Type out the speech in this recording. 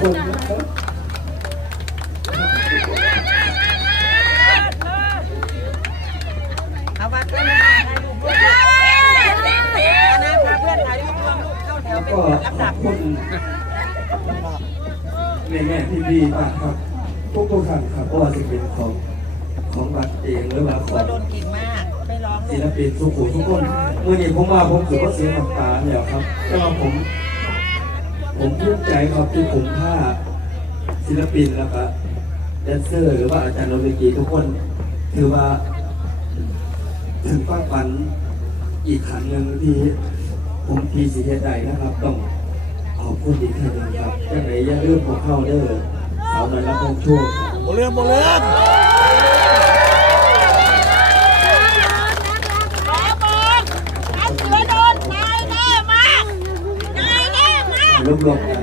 คนนะครับ เอาวัดเพื่อนถ่ายรูปด้วยนะพาเพื่อนถ่ายรูปรวมลูกเข้าแถวเป็น ก็ ลำ ข ดั อบบ คุณแม่พี่ๆมากครับทุกท่านครับเพราะว่าจะเป็นของบัตรเองหรือว่าของ โดนเก่งมากไม่ร้องเล ศิ ย ลปินทุกคนเมื่อนี้ผมว่าผมถือว่าเสียงน้ำตาเนี่ยครับแต่ว่าผมภูมิใจครับที่ผมท่าศิลปินแล้วก็แดนเซอร์หรือว่าอาจารย์โนเวกีทุกคนถือว่าถึงความฝันอีกครั้งหนึ่งที่ผมทีสีเฮดได้นะครับต้องขอบคุณอีกครั้งหนึ่งครับยังไงอย่าลืมพวกเข้าเด้อสาวน้อยรับวงโชค โบเลื่อนโบเลื่อน รวมๆกัน